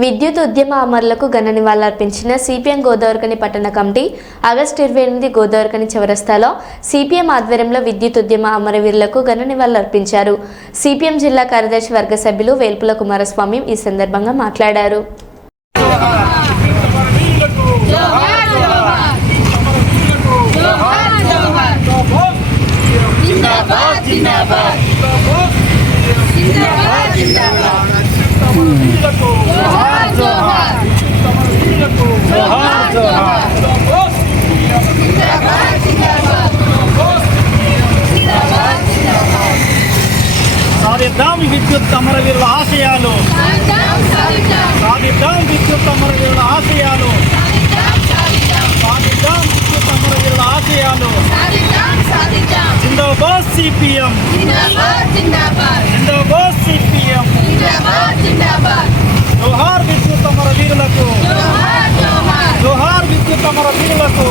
విద్యుత్ ఉద్యమ అమరులకు ఘన నివాళులర్పించిన సిపిఎం గోదావరికని పట్టణ కమిటీ ఆగస్టు ఇరవై ఎనిమిది గోదావరికని చౌరస్తాలో సిపిఎం ఆధ్వర్యంలో విద్యుత్ ఉద్యమ అమరవీరులకు ఘన నివాళులర్పించారు సిపిఎం జిల్లా కార్యదర్శి వర్గ సభ్యులు వేల్పుల కుమారస్వామి ఈ సందర్భంగా మాట్లాడారు. సాధిద్దాం విద్యుత్ అమరవీరుల ఆశయాలు. సాధిద్దాం విద్యుత్ అమరవీరుల ఆశయాలు. సాధిద్దాం విద్యుత్ అమరవీరుల ఆశయాలు. జిందాబాద్ సిపిఎం. జిందాబాద్ సిపిఎం. జోహార్ విద్యుత్ అమరవీరులకు జోహార్ విద్యుత్ అమరవీరులకు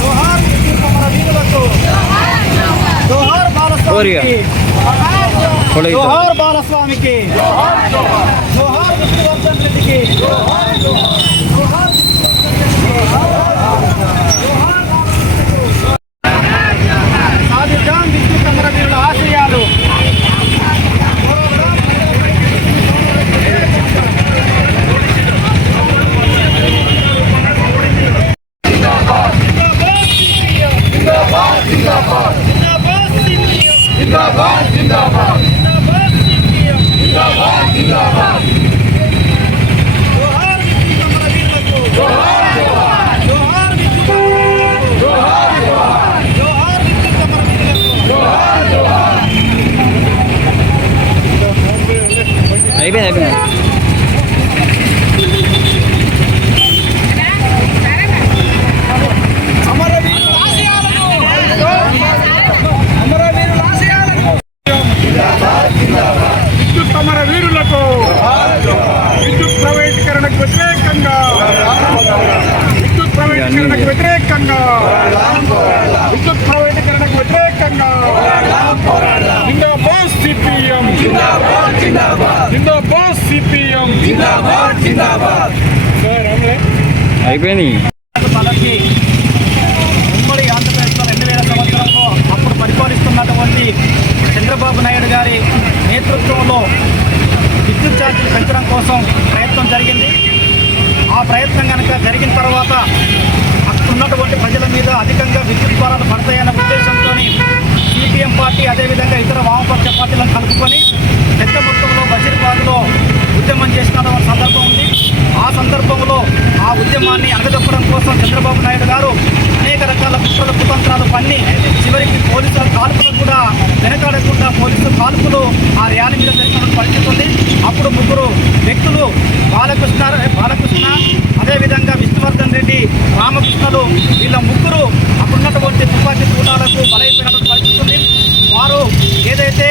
జోహార్ విద్యుత్ అమరవీరులకు జోహార్ బాలస్వామికి. జోహార్ బాలస్వామికి. జోహార్ విష్ణువర్ధన్ రెడ్డికి. జోహార్ జోహార్ విష్ణువర్ధన్ రెడ్డికి. జోహార్ విద్యుత్ అమరవీరుల ఆశయాలు జిందాబాద్ సిపిఎం జిందాబాద్ జిందాబాద్ సిపిఎం జిందాబాద్ జిందాబాద్ జోహార్ విద్యుత్ అమరవీరులకు జోహార్ జోహార్ జోహార్ విద్యుత్ అమరవీరులకు జోహార్ జోహార్ జోహార్ విద్యుత్ అమరవీరులకు జోహార్ జోహార్ అయిపోయింది అయిపోయింది. అమరవీరుల ఆశయాలను అమరవీరుల విద్యుత్ విద్యుత్ ప్రైవేటీకరణకు వ్యతిరేకంగా విద్యుత్ ప్రైవేటీకరణకు వ్యతిరేకంగా విద్యుత్ ప్రైవేటీకరణకు వ్యతిరేకంగా జిందాబాద్ సిపిఎం. జిందాబాద్ సిపిఎం. సార్ అమలే. అయిపోయింది మనకి ఉమ్మడి ఆంధ్రప్రదేశ్లో రెండు వేల సంవత్సరంలో అప్పుడు పరిపాలిస్తున్నటువంటి చంద్రబాబు నాయుడు గారి నేతృత్వంలో విద్యుత్ ఛార్జీలు పెంచడం కోసం ప్రయత్నం జరిగింది. ఆ ప్రయత్నం కనుక జరిగిన తర్వాత అక్కడ ఉన్నటువంటి ప్రజల మీద అధికంగా విద్యుత్ భారాలు పడతాయన్న ఉద్దేశంతో సిపిఎం పార్టీ అదేవిధంగా ఇతర వామపక్ష పార్టీలను కలుపుకొని పెద్ద మొత్తంలో బషీర్బాద్లో ఉద్యమం చేసిన సందర్భం ఉంది. ఆ సందర్భంలో ఆ ఉద్యమాన్ని అణగదొక్కడం కోసం చంద్రబాబు నాయుడు గారు అనేక రకాల కుట్రల కుతంత్రాలు పన్ని చివరికి పోలీసుల కాల్పులు కూడా వెనకాడకుండా పోలీసుల కాల్పులు ఆ ర్యాలీ మీద జరిగినటువంటి పరిస్థితి ఉంది. అప్పుడు ముగ్గురు వ్యక్తులు బాలకృష్ణ బాలకృష్ణ అదేవిధంగా విష్ణువర్ధన్ రెడ్డి రామకృష్ణలు వీళ్ళ ముగ్గురు అప్పుడున్నటువంటి తుపాకీ తూటాలకు బలైపోయినటువంటి పరిస్థితి ఉంది. వారు ఏదైతే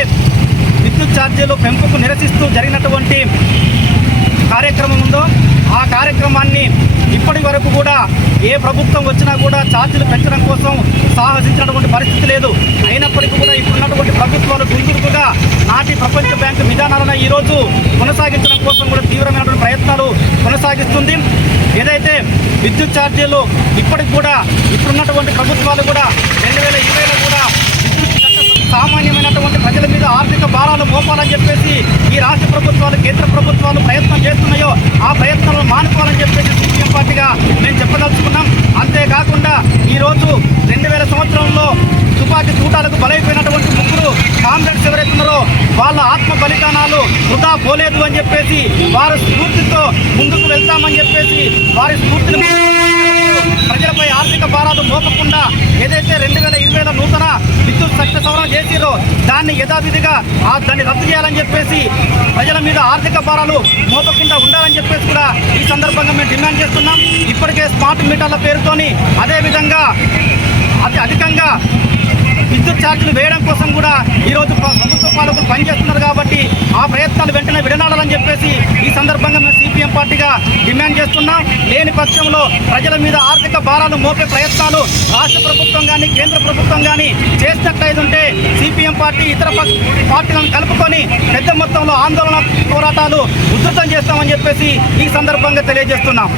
విద్యుత్ ఛార్జీలు పెంపుకు నిరసిస్తూ జరిగినటువంటి కార్యక్రమం ఉందో ఆ కార్యక్రమాన్ని ఇప్పటి వరకు కూడా ఏ ప్రభుత్వం వచ్చినా కూడా ఛార్జీలు పెంచడం కోసం సాహసించినటువంటి పరిస్థితి లేదు. అయినప్పటికీ కూడా ఇప్పుడున్నటువంటి ప్రభుత్వాలు గుంతురుగా నాటి ప్రపంచ బ్యాంకు విధానాలను ఈరోజు కొనసాగించడం కోసం కూడా తీవ్రమైనటువంటి ప్రయత్నాలు కొనసాగిస్తుంది. ఏదైతే విద్యుత్ ఛార్జీలు ఇప్పటికి కూడా ఇప్పుడున్నటువంటి ప్రభుత్వాలు కూడా రెండు వేల ఇరవైలో కూడా విద్యుత్ సామాన్యమైనటువంటి ప్రజల మీద ఆర్థిక భారాలు మోపాలని చెప్పేసి ఈ రాష్ట్ర ప్రభుత్వాలు కేంద్ర ప్రభుత్వాలు ప్రయత్నం చేస్తున్నాయో ఆ ప్రయత్నాలను మానుకోవాలని చెప్పేసి సీపీఎం పార్టీగా మేము చెప్పదలుచుకున్నాం. అంతేకాకుండా ఈరోజు రెండు వేల సంవత్సరంలో తుపాకీ చూటాలకు బలైపోయినటువంటి ముగ్గురు కామ్రేడ్స్ ఎవరైతున్నారో వాళ్ళ ఆత్మ బలిదానాలు వృధా పోలేదు అని చెప్పేసి వారి స్ఫూర్తితో ముందుకు వెళ్తామని చెప్పేసి వారి స్ఫూర్తిని ఆర్థిక మోపకుండా ఏదైతే రెండు వేల ఇరవైలో నూతన విద్యుత్ శక్తి సవరణ చేసిరో దాన్ని యథావిధిగా ఆ దాన్ని రద్దు చేయాలని చెప్పేసి ప్రజల మీద ఆర్థిక భారాలు మోపకుండా ఉండాలని చెప్పేసి కూడా ఈ సందర్భంగా మేము డిమాండ్ చేస్తున్నాం. ఇప్పటికే స్మార్ట్ మీటర్ల పేరుతోని అదేవిధంగా అతి అధికంగా విద్యుత్ ఛార్జీలు వేయడం కోసం కూడా ఈరోజు ప్రభుత్వ పాలకులు పనిచేస్తున్నారు కాబట్టి ఆ ప్రయత్నాలు వెంటనే విడనాడాలని చెప్పేసి ఈ సందర్భంగా సిపిఎం పార్టీగా డిమాండ్ చేస్తున్నాం. లేని పక్షంలో ప్రజల మీద ఆర్థిక భారాలు మోపే ప్రయత్నాలు రాష్ట్ర ప్రభుత్వం కానీ కేంద్ర ప్రభుత్వం కానీ చేసినట్లయితే సిపిఎం పార్టీ ఇతర పార్టీలను కలుపుకొని పెద్ద మొత్తంలో ఆందోళన పోరాటాలు ఉధృతం చేస్తామని చెప్పేసి ఈ సందర్భంగా తెలియజేస్తున్నాం.